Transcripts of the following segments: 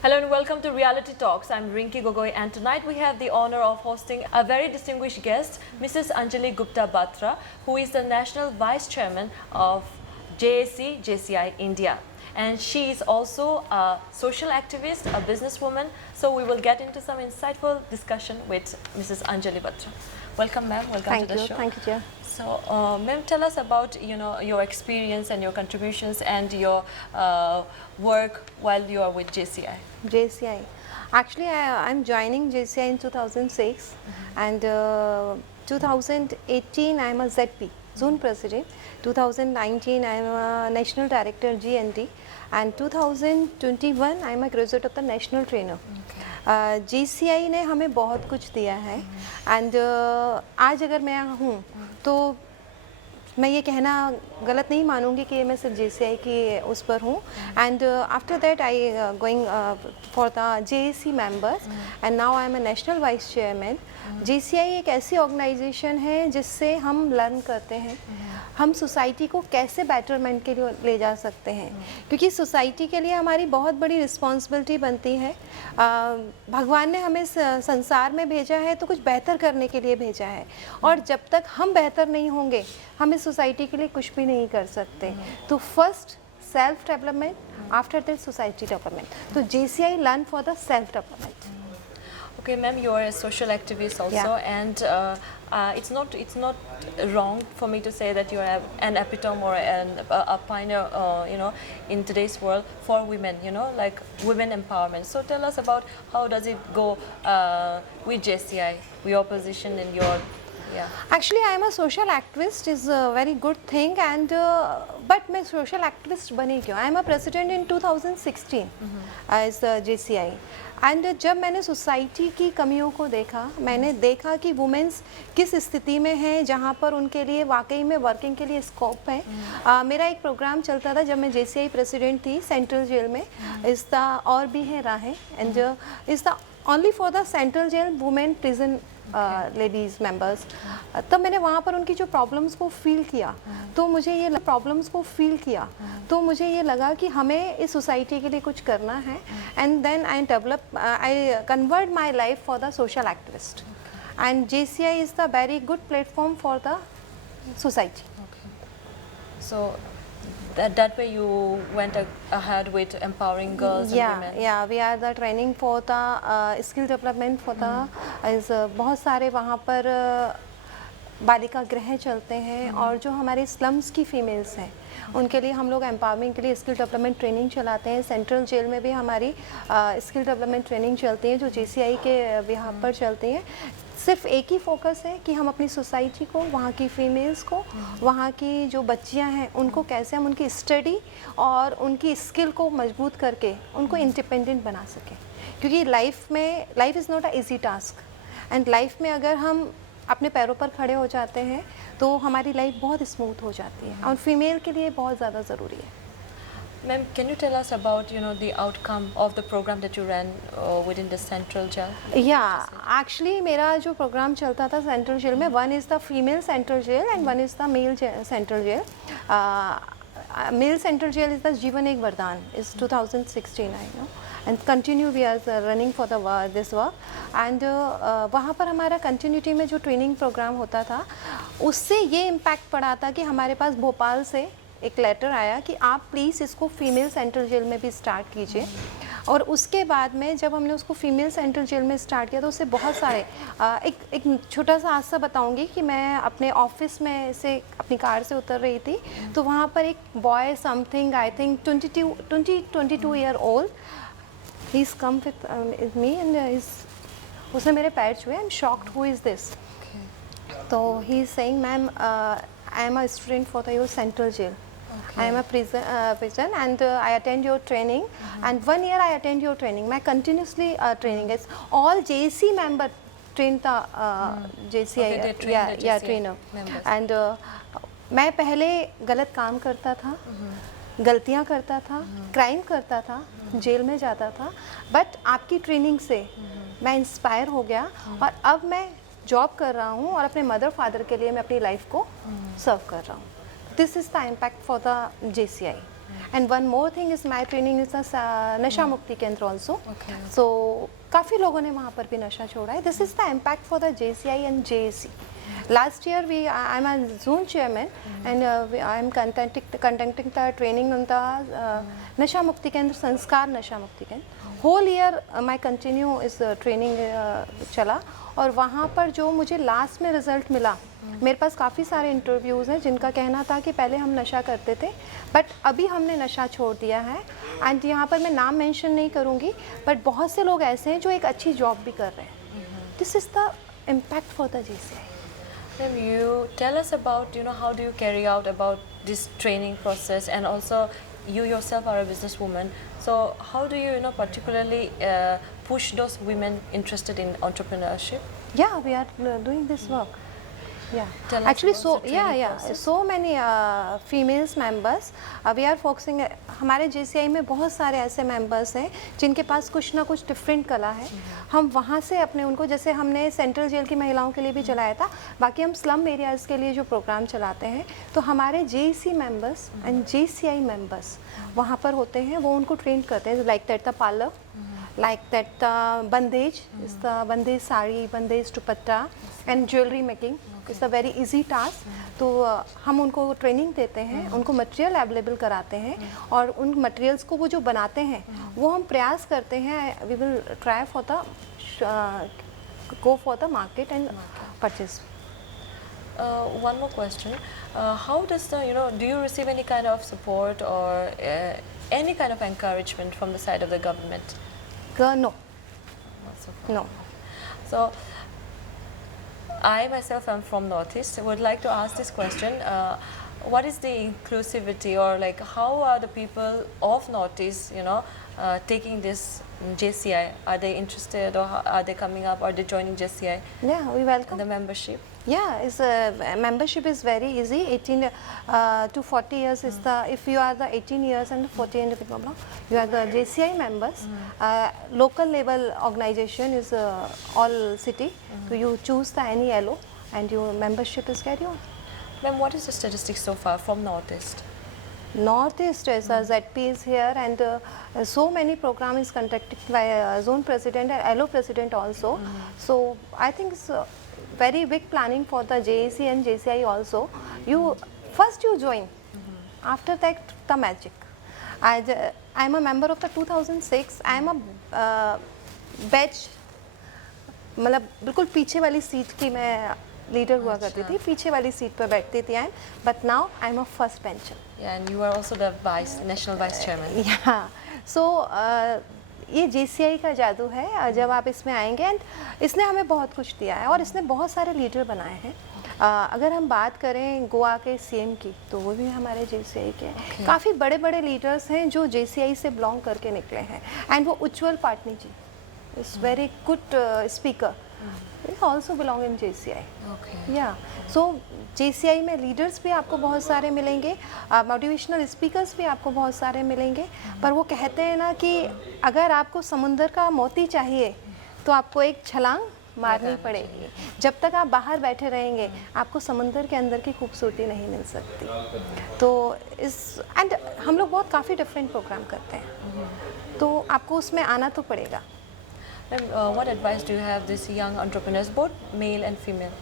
Hello and welcome to Reality Talks. I'm Rinki Gogoi and tonight we have the honor of hosting a very distinguished guest, Mrs. Anjali Gupta Batra, who is the National Vice Chairman of JAC JCI India. And she is also a social activist, a businesswoman. So we will get into some insightful discussion with Mrs. Anjali Batra. Welcome, ma'am. Welcome to the show. Thank you, dear. So, ma'am, tell us about your experience and your contributions and your work while you are with JCI. JCI. Actually, I'm joining JCI in 2006, and 2018 I'm a ZP, Zone President. 2019 I'm a National Director GND, and 2021 I'm a graduate of the National Trainer. JCI ने हमें बहुत कुछ दिया है, and आज अगर मैं यहाँ हूँ तो मैं ये कहना गलत नहीं मानूंगी कि मैं सिर्फ JCI की उस पर हूँ. And after that I going for the JAC members, and now I am a national vice chairman. JCI एक ऐसी ऑर्गेनाइजेशन है जिससे हम लर्न करते हैं, हम सोसाइटी को कैसे बेटरमेंट के लिए ले जा सकते हैं, क्योंकि सोसाइटी के लिए हमारी बहुत बड़ी रिस्पॉन्सिबिलिटी बनती है. भगवान ने हमें संसार में भेजा है तो कुछ बेहतर करने के लिए भेजा है, और जब तक हम बेहतर नहीं होंगे हम इस सोसाइटी के लिए कुछ भी नहीं कर सकते. तो first self development, after that society development. तो JCI learn for the self development. Okay, ma'am, you are a social activist also, and it's not wrong for me to say that you are an epitome or a pioneer, in today's world for women, like women empowerment. So tell us about how does it go with JCI, your position and your. Yeah. Actually, I am a social activist is a very good thing, and but मैं social activist बनी क्यों? I am a president in 2016 as JCI. And जब मैंने society की कमियों को देखा, मैंने देखा कि वुमेंस किस स्थिति में हैं जहाँ पर उनके लिए वाकई में वर्किंग के लिए स्कोप है. मेरा एक प्रोग्राम चलता था जब मैं JCI प्रेसिडेंट थी सेंट्रल जेल में, इज़ द और भी है राहें, and is the only for the central jail women prison ladies members. तब मैंने वहाँ पर उनकी जो प्रॉब्लम्स को फील किया, तो मुझे ये लगा कि हमें इस सोसाइटी के लिए कुछ करना है. And then I convert my life for the social activist, and JCI is the very good platform for the society. So that way you went ahead with empowering girls and women. Yeah, we are the training for the skill development for the is बहुत सारे वहाँ पर बालिका गृह चलते हैं, और जो हमारे स्लम्स की फीमेल्स हैं उनके लिए हम लोग एम्पावरिंग के लिए स्किल डेवलपमेंट ट्रेनिंग चलाते हैं. सेंट्रल जेल में भी हमारी स्किल डेवलपमेंट ट्रेनिंग चलती है जो JCI के बिहाफ पर चलती हैं. सिर्फ एक ही फोकस है कि हम अपनी सोसाइटी को, वहाँ की फीमेल्स को, वहाँ की जो बच्चियाँ हैं उनको कैसे हम उनकी स्टडी और उनकी स्किल को मजबूत करके उनको इंडिपेंडेंट बना सकें. क्योंकि life is not a easy task, and life में अगर हम अपने पैरों पर खड़े हो जाते हैं तो हमारी लाइफ बहुत स्मूथ हो जाती है, और फीमेल के लिए बहुत ज़्यादा ज़रूरी है. Ma'am, can you tell us about the outcome of the program that you ran within the central jail? Actually मेरा जो प्रोग्राम चलता था सेंट्रल जेल में, one is the female central jail and one is the male central jail. Male central jail is the जीवन एक वरदान, is 2016 I know, and continue we are running for the this work. And वहाँ पर हमारा continuity में जो training programme होता था उससे ये इम्पैक्ट पड़ा था कि हमारे पास भोपाल से एक लेटर आया कि आप प्लीज़ इसको फीमेल सेंट्रल जेल में भी स्टार्ट कीजिए. और उसके बाद में जब हमने उसको फीमेल सेंट्रल जेल में स्टार्ट किया तो उससे बहुत सारे एक छोटा सा हादसा बताऊंगी कि मैं अपने ऑफिस में से अपनी कार से उतर रही थी, तो वहाँ पर एक boy something I think 22 year old, he is come with me and उसने मेरे पैर छुए. I am shocked, who is this? तो he is saying, ma'am I am a student for the your central jail. I am a prison and I attend your training, and 1 year I attend your training. मैं continuously training is all JC member train the JCI trainer. And मैं पहले गलत काम करता था, गलतियाँ करता था, क्राइम करता था, जेल में जाता था, बट आपकी ट्रेनिंग से मैं इंस्पायर हो गया और अब मैं जॉब कर रहा हूँ और अपने मदर फादर के लिए मैं अपनी लाइफ को सर्व कर रहा हूँ. This is the impact for the JCI. And one more thing is my training is नशा मुक्ति केंद्र ऑल्सो. Okay. सो काफ़ी लोगों ने वहाँ पर भी नशा छोड़ा है. This is the impact for the JCI and JAC. Last year I'm a zone chairman and I'm conducting the training on the Nasha Mukti Kendra, Sanskar Nasha Mukti Kendra. Whole year my continue is training चला और वहाँ पर जो मुझे last में result मिला, मेरे पास काफ़ी सारे इंटरव्यूज़ हैं जिनका कहना था कि पहले हम नशा करते थे बट अभी हमने नशा छोड़ दिया है. एंड यहाँ पर मैं नाम मेंशन नहीं करूँगी बट बहुत से लोग ऐसे हैं जो एक अच्छी जॉब भी कर रहे हैं. This is the impact for the JCI. Ma'am, you tell us about, how do you carry out about this training process, and also you yourself are a businesswoman. So how do you, particularly push those women interested in entrepreneurship? Yeah, we are doing this work. Yeah, Tell us actually, about so the training yeah, process. so many females members. We are focusing. हमारे JCI में बहुत सारे ऐसे members हैं जिनके पास कुछ ना कुछ डिफरेंट कला है. हम वहाँ से अपने उनको, जैसे हमने सेंट्रल जेल की महिलाओं के लिए भी चलाया था, बाकी हम स्लम एरियाज़ के लिए जो प्रोग्राम चलाते हैं तो हमारे JEC members and JCI members वहाँ पर होते हैं. वो उनको ट्रेन करते हैं. Like that the parlour, like that bandage is the bandage sari, bandage dupatta and jewelry making is a very easy task. तो हम उनको ट्रेनिंग देते हैं, उनको मटेरियल अवेलेबल कराते हैं और उन मटेरियल्स को वो जो बनाते हैं वो हम प्रयास करते हैं. We will try for the go for the market and purchase. One more question. How does do you receive any kind of support or any kind of encouragement from the side of the government? No, Not so far. no. So, I myself am from Northeast. I would like to ask this question. What is the inclusivity, or like how are the people of Northeast, taking this JCI? Are they interested, or are they coming up? Are they joining JCI? Yeah, we welcome. The membership? Yeah, it's membership is very easy. 18 to 40 years is the, if you are the 18 years and 40 and you are the JCI members. Local level organization is all city. So you choose the any LO and your membership is carry on. Ma'am, what is the statistics so far from Northeast? Northeast is ZP is here and so many program is conducted by zone president and LO president also. So I think it's very big planning for the JEC and JCI also. You first you join, after that the magic. I am a member of the 2006. I am a batch, मतलब बिल्कुल पीछे वाली seat की मैं leader हुआ करती थी, पीछे वाली सीट पर बैठती थी. But now I am a first bencher. Yeah, and you are also the national vice chairman. Yeah, so ये JCI का जादू है. जब आप इसमें आएंगे एंड इसने हमें बहुत कुछ दिया है और इसने बहुत सारे लीडर बनाए हैं. अगर हम बात करें गोवा के CM की तो वो भी हमारे JCI के हैं. काफ़ी बड़े बड़े लीडर्स हैं जो JCI से बिलोंग करके निकले हैं. एंड वो Ujjwal Patni ji is very good speaker, also belong in JCI. या सो JCI में लीडर्स भी आपको बहुत सारे मिलेंगे, मोटिवेशनल स्पीकर्स भी आपको बहुत सारे मिलेंगे. पर वो कहते हैं ना कि अगर आपको समुंदर का मोती चाहिए तो आपको एक छलांग मारनी पड़ेगी. जब तक आप बाहर बैठे रहेंगे आपको समुंदर के अंदर की खूबसूरती नहीं मिल सकती. तो एंड हम लोग बहुत काफ़ी डिफरेंट प्रोग्राम करते हैं तो आपको उसमें आना तो पड़ेगा. Ma'am, what advice do you have these young entrepreneurs, both male and female?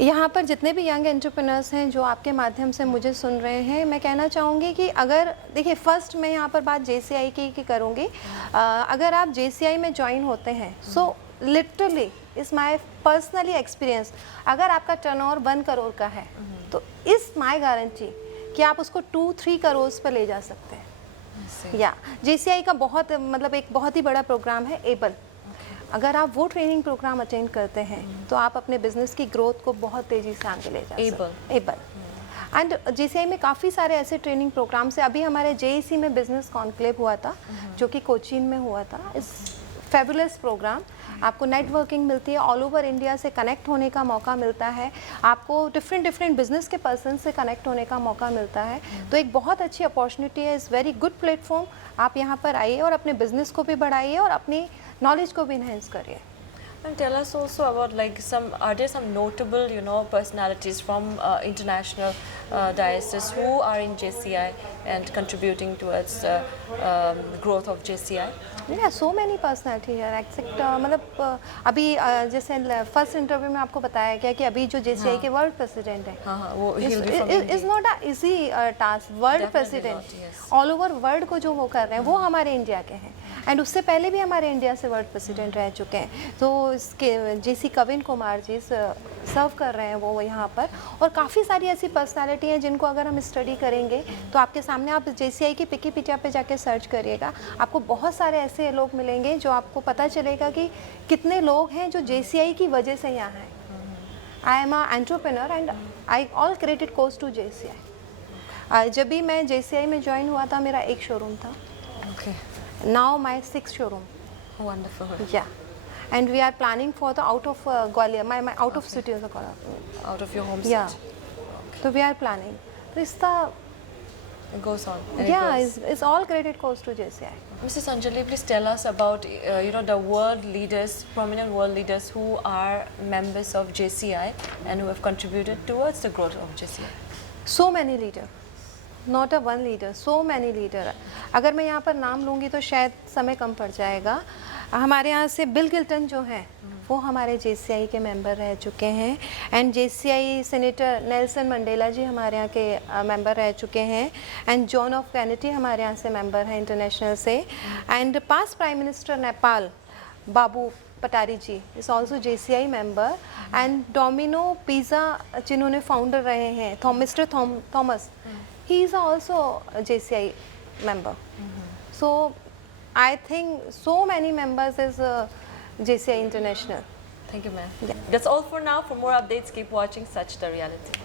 यहाँ पर जितने भी यंग एंटरप्रेन्योर्स हैं जो आपके माध्यम से मुझे सुन रहे हैं, मैं कहना चाहूँगी कि अगर देखिए फर्स्ट मैं यहाँ पर बात JCI की करूँगी. अगर आप JCI में ज्वाइन होते हैं so literally is my personally experience, अगर आपका टर्नओवर 1 करोड़ का है तो इस माई गारंटी कि आप उसको 2-3 करोड़ पर ले जा सकते हैं. या JCI का बहुत मतलब एक बहुत ही बड़ा प्रोग्राम है एबल. अगर आप वो ट्रेनिंग प्रोग्राम अटेंड करते हैं तो आप अपने बिजनेस की ग्रोथ को बहुत तेज़ी से आगे ले जा सकते हैं. एबल एंड JCI में काफ़ी सारे ऐसे ट्रेनिंग प्रोग्राम्स हैं. अभी हमारे JEC में बिजनेस कॉन्क्लेव हुआ था जो कि कोचीन में हुआ था. इस फेबुलस प्रोग्राम आपको नेटवर्किंग मिलती है, ऑल ओवर इंडिया से कनेक्ट होने का मौका मिलता है, आपको डिफरेंट बिजनेस के पर्सन से कनेक्ट होने का मौका मिलता है. तो एक बहुत अच्छी अपॉर्चुनिटी है. Is very good platform. आप यहाँ पर आइए और अपने बिजनेस को भी बढ़ाइए और अपनी नॉलेज को भी इन्हेंस करिए. And tell us also about like are there some notable, you know, personalities from international diocese who are in JCI and contributing towards growth of JCI? Yeah, so many personality है accept मतलब अभी जैसे first interview में आपको बताया गया कि अभी जो JCI के वर्ल्ड प्रेसिडेंट हैं हाँ वो he'll be from India. Is not a easy task world Definitely president not, yes. All over world को जो वो कर रहे हैं वो हमारे इंडिया के हैं एंड उससे पहले भी हमारे इंडिया से वर्ल्ड प्रेसिडेंट रह चुके हैं तो इसके JC कविन कुमार जी सर्व कर रहे हैं वो यहाँ पर और काफ़ी सारी ऐसी पर्सनालिटी हैं जिनको अगर हम स्टडी करेंगे तो आपके सामने आप JCI की विकिपीडिया पे जाके सर्च करिएगा आपको बहुत सारे ऐसे लोग मिलेंगे जो आपको पता चलेगा कि कितने लोग हैं जो JCI की वजह से यहाँ हैं I am a entrepreneur and I all credit goes to JCI जब भी मैं JCI में ज्वाइन हुआ था मेरा एक शोरूम था Okay. now my 6th showroom. Wonderful. Yeah, and we are planning for the out of Gwalior, my out of city also Out of your home yeah. state. So we are planning. So it's the It goes on. And yeah, it goes. it's all credit goes to JCI. Mrs. Anjali, please tell us about you know the world leaders, prominent world leaders who are members of JCI and who have contributed towards the growth of JCI. So many leader. Not a one leader so many leader अगर मैं यहाँ पर नाम लूँगी तो शायद समय कम पड़ जाएगा हमारे यहाँ से बिल गिल्टन जो है वो हमारे JCI के मेंबर रह चुके हैं and JCI senator Nelson Mandela ji हमारे यहाँ के मेंबर रह चुके हैं एंड जॉन ऑफ कैनेडी हमारे यहाँ से मेंबर हैं इंटरनेशनल से and past prime minister Nepal Babu Bhattarai ji is also JCI member and Domino pizza जिन्होंने फाउंडर रहे हैं mister Thomas he is also a JCI member. So I think so many members is JCI International. Thank you, ma'am. Yeah. That's all for now. For more updates, keep watching Such the Reality.